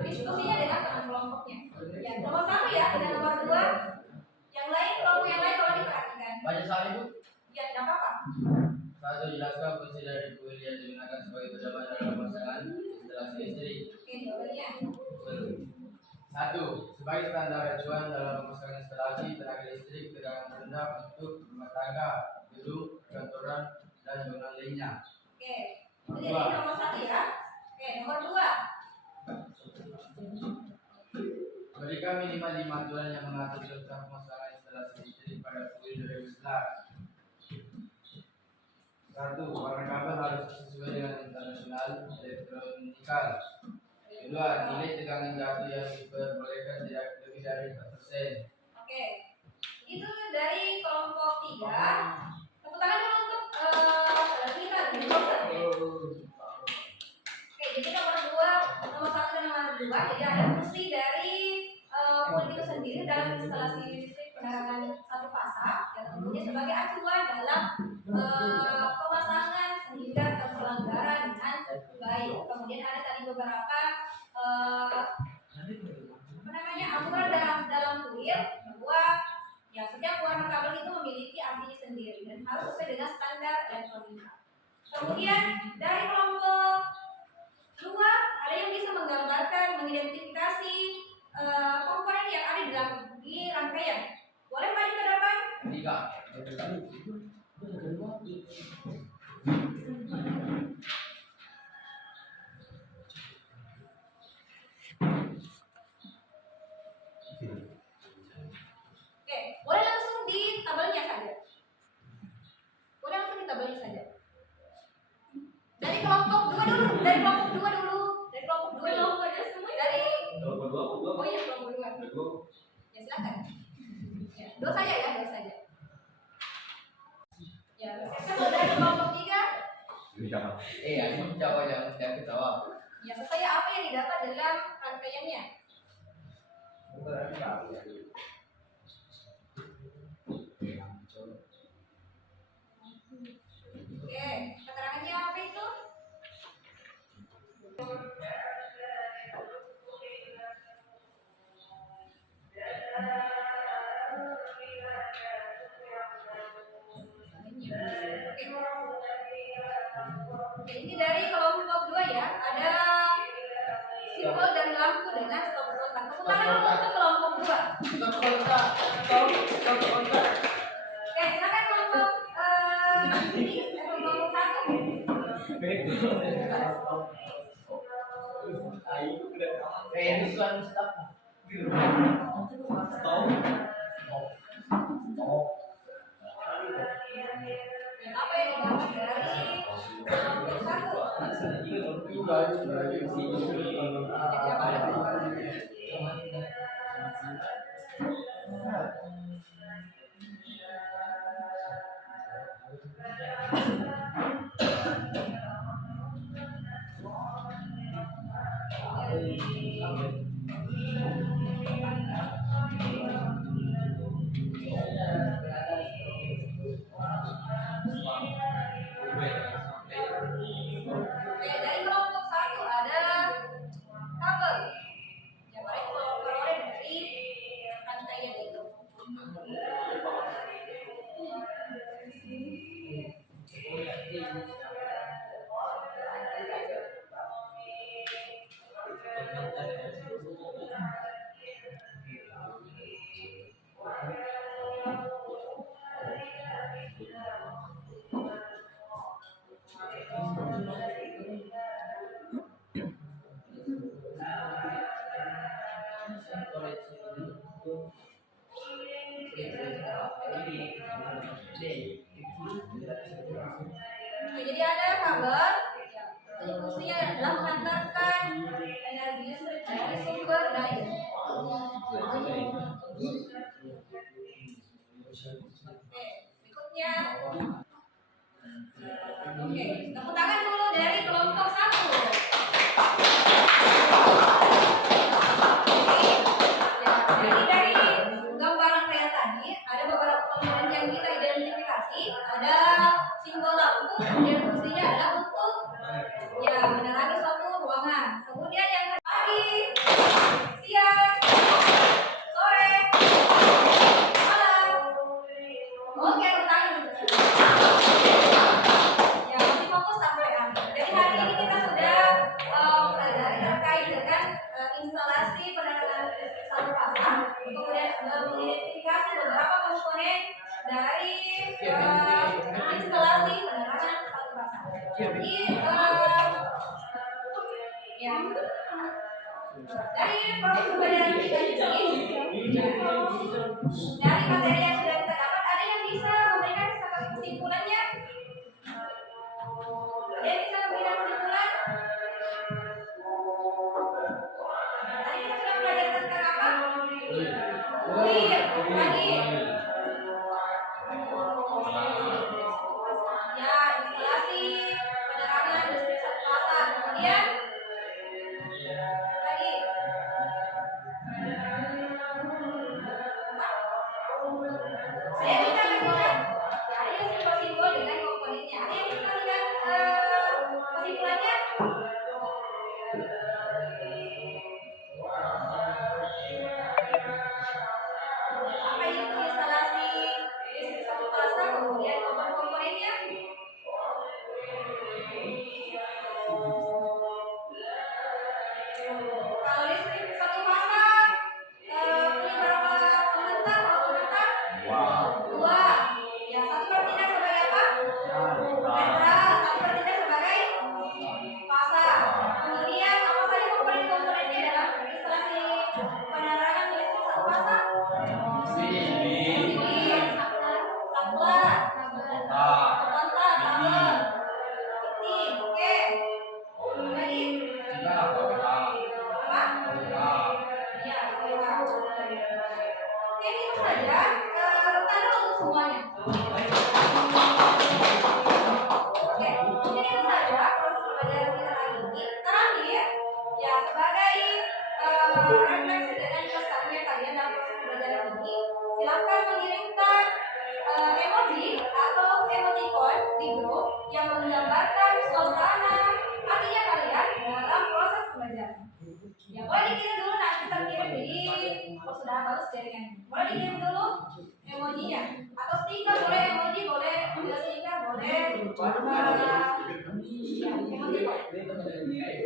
diskusinya dengan teman kelompoknya. Ya, nomor 1 ya, dan nomor 2. Yang lain, kelompok yang lain tolong diperhatikan. Baca soal itu. Ya, tidak apa-apa. Satu, jelaskan fungsi dari kuil yang digunakan sebagai pedoman dalam pasangan instalasi listrik. Oke, jawabannya. Satu, sebagai standar acuan dalam pemasangan instalasi tenaga listrik tegangan rendah untuk rumah tangga, gedung, kantoran, dan bangunan lainnya. Oke, itu jadi nomor 1 ya. Oke, nomor 2. Berikan minimal 5 aturan yang mengatur tentang pemasangan instalasi listrik pada kuil 2011. Satu, warna kabel harus sesuai dengan internasional elektronikal. Kedua, nilai tegangan jatuh yang diperbolehkan tidak lebih dari 4%. Oke, itu dari kelompok 3. Tepuk tangan dulu untuk kita. Oke, jadi nomor 1 dan nomor 2. Jadi ada fungsi dari kuil itu sendiri dalam instalasi listrik penerangan satu fasa, yang tentunya sebagai acuan dalam pemasangan sehingga terselenggara dengan baik. Kemudian ada tadi beberapa aturan dalam kuil bahwa ya setiap warna kabel itu memiliki artinya sendiri dan harus sesuai dengan standar elektronika. Kemudian dari kelompok 2 ada yang bisa menggambarkan, mengidentifikasi komponen yang ada di rangkaian. Boleh maju ke depan? 3. Oke, boleh langsung di tabelnya saja. Boleh langsung di tabelnya saja. Dari kelompok 2 dulu, dari kelompok 2 dulu, dari kelompok 2 dulu. Dari Kelompok 2. oh iya kelompok 2. Ya silakan. Ya, 2 saja ya, 2 saja. Ya, saya mau dari kelompok 3. Ini jawab yang ketawa. Ya, sesuai apa yang didapat dalam rangkaiannya. Oke, keterangannya apa itu? Oke, ini dari kelompok 2 ya. Ada simbol dari lampu dengan stop kontak. Tepuk tangan dulu untuk kelompok 2. Oke, silakan kelompok ini kelompok 1. Ini tuan staf. Apa yang didapat dari kelompok 1? Jadi apa? Oke, dari kelompok 1 ada kabel yang paling memperoleh dari rangkaian itu. Oke, jadi ada kabel. Jadi fungsinya adalah mengantarkan energi listrik dari sumber daya. ada simbol lampu, kemudian fungsinya adalah untuk ya menerangi suatu ruangan. Kemudian yang pagi, siang, sore, malam. Oke, ulangi. Ya, masih fokus sampai akhir. Jadi hari ini kita sudah mempelajari terkait dengan instalasi penerangan listrik satu pasang, kemudian mengidentifikasi beberapa komponen dari instalasi penerangan satu pasang. Jadi ya dari proses pembelajaran kita ini, dari materi yang sudah kita dapat, ada yang bisa memberikan kesimpulannya? Ada yang bisa memberikan kesimpulan? Tadi kita sudah belajar tentang apa? Kuil, lagi. Ya, instalasi penerangan listrik satu pasang. Kemudian lagi. Saya bisa kasihkan ya, ada yang simbol-simbol dengan komponennya. Ada yang bisa kasihkan kesimpulannya? Apa itu instalasi listrik satu pasang, kemudian komponennya? Kalau listrik satu pasang punya berapa pembentang? Dua. Ya, satu bertindak sebagai apa? Netral. Satu bertindak sebagai pasang. Kemudian apa saja komponen-komponennya dalam instalasi penerangan listrik satu pasang? Listrik, saklar, kontak, kabel, penting. Oke. Lagi? Apa? Ya, oke, itu saja tanda untuk semuanya. Oke, mungkin itu saja proses pembelajaran kita kali ini. Terakhir, ya sebagai refleksi dengan pesannya kalian dalam proses pembelajaran ini, silakan mengirimkan emoji atau emoticon di grup yang menggambarkan suasana hatinya kalian dalam proses pembelajaran. Ya, boleh dikirim dulu, nanti kita kirim di sudah bagus jaringannya. Boleh dikirim dulu emojinya atau stiker, boleh emoji, boleh stiker, boleh ya,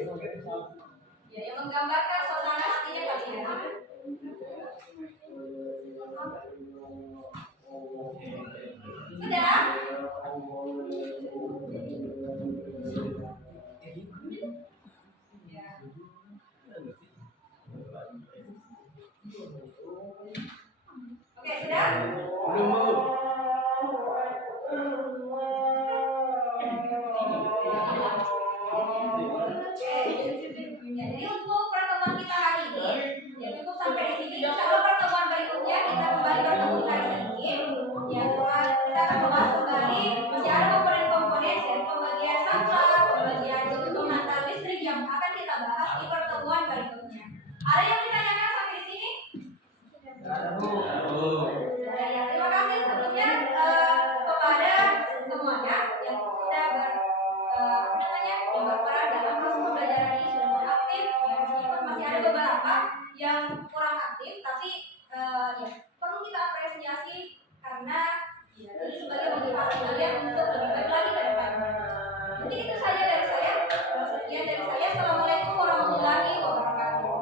emoticon. Ya, yang menggambarkan suasana hatinya kalian. Sudah? Ya. Oke, sudah? Ya, jadi untuk pertemuan kita hari ini ya cukup sampai di sini. Insya Allah pertemuan berikutnya kita kembali bertemu hari ini. Ya, kita akan membahas kembali masih ada komponen-komponen dari pembagian sampah, pembagian penata listrik yang akan kita bahas di pertemuan berikutnya. Ada yang ditanyakan sampai di sini? Ya, terima kasih sebelumnya kepada semuanya yang sudah yang berperan dalam proses pembelajaran ini, sudah aktif. Ya, meskipun masih ada beberapa yang kurang aktif, tapi ya perlu kita apresiasi karena ya, ini sebagai motivasi kalian untuk lebih baik lagi ke depannya. Mungkin itu saja dari saya. Sekian dari saya. Assalamualaikum warahmatullahi wabarakatuh.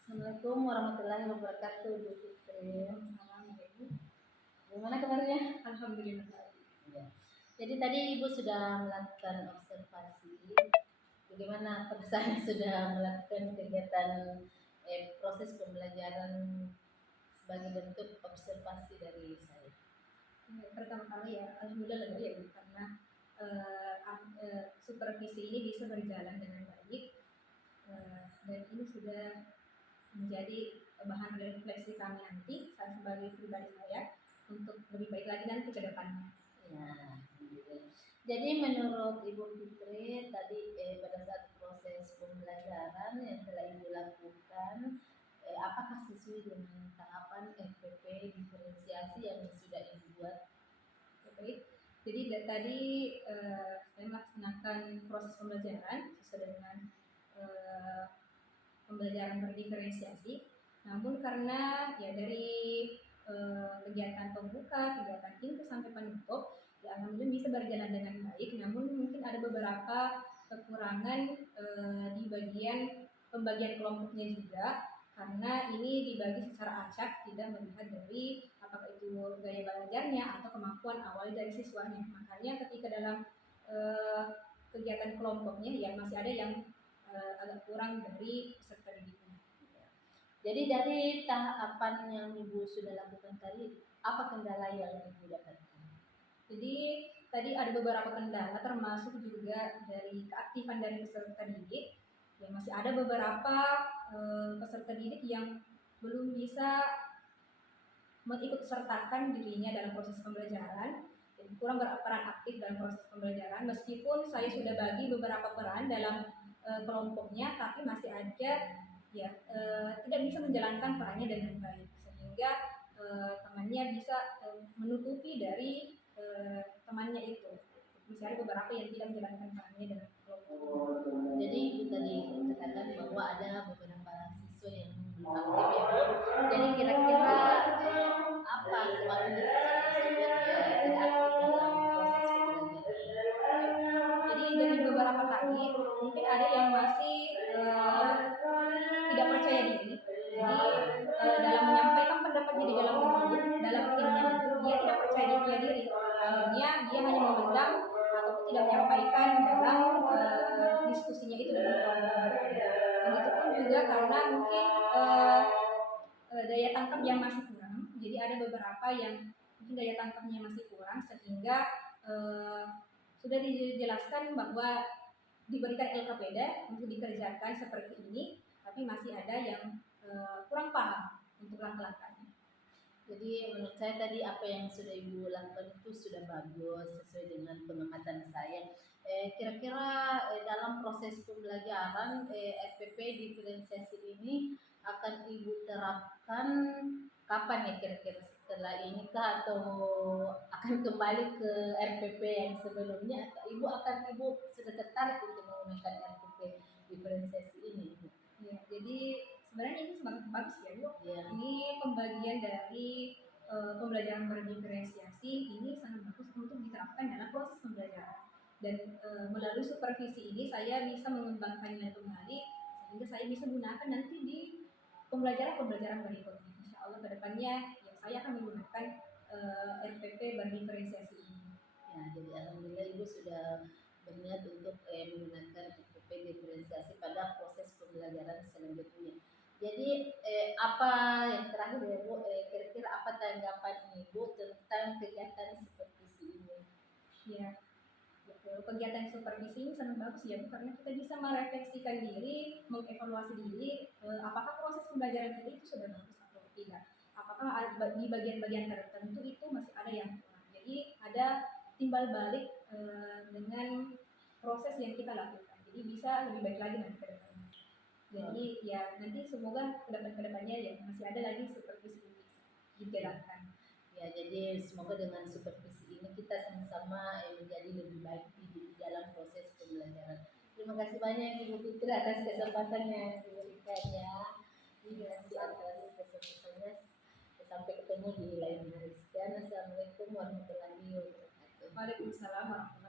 Assalamualaikum warahmatullahi wabarakatuh, Bu Fitri. Assalamualaikum. Bagaimana kabarnya? Alhamdulillah. Ya. Jadi tadi Ibu sudah melakukan observasi. Bagaimana perasaan sudah melakukan kegiatan proses pembelajaran sebagai bentuk observasi dari saya? Pertama-tama ya alhamdulillah lega ya Bu, karena supervisi ini bisa berjalan dengan baik dan ini sudah menjadi bahan refleksi kami nanti saya sebagai pribadi saya untuk lebih baik lagi nanti ke depannya. Ya, jadi menurut Ibu Fitri tadi pada saat proses pembelajaran yang telah Ibu lakukan tadi saya melaksanakan proses pembelajaran sesuai dengan eh, pembelajaran berdiferensiasi. Namun karena ya dari kegiatan pembuka, kegiatan inti sampai penutup, ya alhamdulillah bisa berjalan dengan baik. Namun mungkin ada beberapa kekurangan di bagian pembagian kelompoknya juga, karena ini dibagi secara acak, tidak melihat dari apakah itu gaya belajarnya atau kemampuan awal dari siswanya. Makanya ketika dalam eh, kegiatan kelompoknya ya masih ada yang agak kurang dari peserta didiknya. Jadi dari tahapan yang Ibu sudah lakukan tadi, apa kendala yang Ibu dapatkan? Jadi tadi ada beberapa kendala termasuk juga dari keaktifan dari peserta didik. Ya masih ada beberapa peserta didik yang belum bisa mengikut sertakan dirinya dalam proses pembelajaran, jadi kurang berperan aktif dalam proses pembelajaran. Meskipun saya sudah bagi beberapa peran dalam kelompoknya, tapi masih ada ya tidak bisa menjalankan perannya dengan baik, sehingga temannya bisa menutupi dari temannya itu. Masih ada beberapa yang tidak menjalankan perannya dengan kelompok. Jadi Ibu tadi katakan bahwa ada beberapa siswa yang belum aktif ya Bu. Jadi kira-kira apa sebabnya siswa tersebut tidak aktif dalam proses pembelajaran? Jadi dari beberapa tadi mungkin ada yang masih tidak percaya diri. Jadi dalam menyampaikan pendapatnya di dalam grup, dalam timnya itu dia tidak percaya diri. Akhirnya dia hanya memendam ataupun tidak menyampaikan dalam diskusinya itu dalam kelompok. Begitupun juga karena mungkin daya tangkap yang masih kurang. Jadi ada beberapa yang mungkin daya tangkapnya masih kurang sehingga sudah dijelaskan bahwa diberikan LKPD untuk dikerjakan seperti ini, tapi masih ada yang kurang paham untuk langkah-langkahnya. Jadi menurut saya tadi apa yang sudah Ibu lakukan itu sudah bagus sesuai dengan pengamatan saya. Kira-kira dalam proses pembelajaran RPP diferensiasi ini akan Ibu terapkan kapan ya kira-kira, setelah ini kah atau akan kembali ke RPP yang sebelumnya? Atau Ibu sudah tertarik untuk menggunakan RPP diferensiasi ini? Ya, jadi sebenarnya ini sangat bagus ya Bu. Ya. Ini pembagian dari pembelajaran berdiferensiasi ini sangat bagus untuk diterapkan dalam proses pembelajaran. Dan melalui supervisi ini saya bisa mengembangkannya kembali sehingga saya bisa gunakan nanti di pembelajaran berikutnya. Insya Allah kedepannya ya saya akan menggunakan RPP berdiferensiasi ini. Ya, jadi alhamdulillah Ibu sudah berniat untuk menggunakan RPP diferensiasi pada proses pembelajaran selanjutnya. Jadi apa yang terakhir ya Bu, kira-kira apa tanggapan Ibu tentang kegiatan supervisi ini? Ya, betul. Kegiatan supervisi ini sangat bagus ya Bu, karena kita bisa merefleksikan diri, mengevaluasi diri, apakah proses pembelajaran kita itu sudah bagus atau tidak. Apakah di bagian-bagian tertentu itu masih ada yang kurang. Jadi ada timbal balik dengan proses yang kita lakukan. Jadi bisa lebih baik lagi nanti ke depannya. Jadi ya nanti semoga kedepannya ya masih ada lagi supervisi ini dijalankan. Ya, jadi semoga dengan supervisi ini kita sama-sama menjadi lebih baik di dalam proses pembelajaran. Terima kasih banyak Ibu Fitri atas kesempatan yang diberikan ya. Terima kasih atas kesempatannya. Sampai ketemu di lain hari. Sekian, assalamualaikum warahmatullahi wabarakatuh. Waalaikumsalam warahmatullahi wabarakatuh.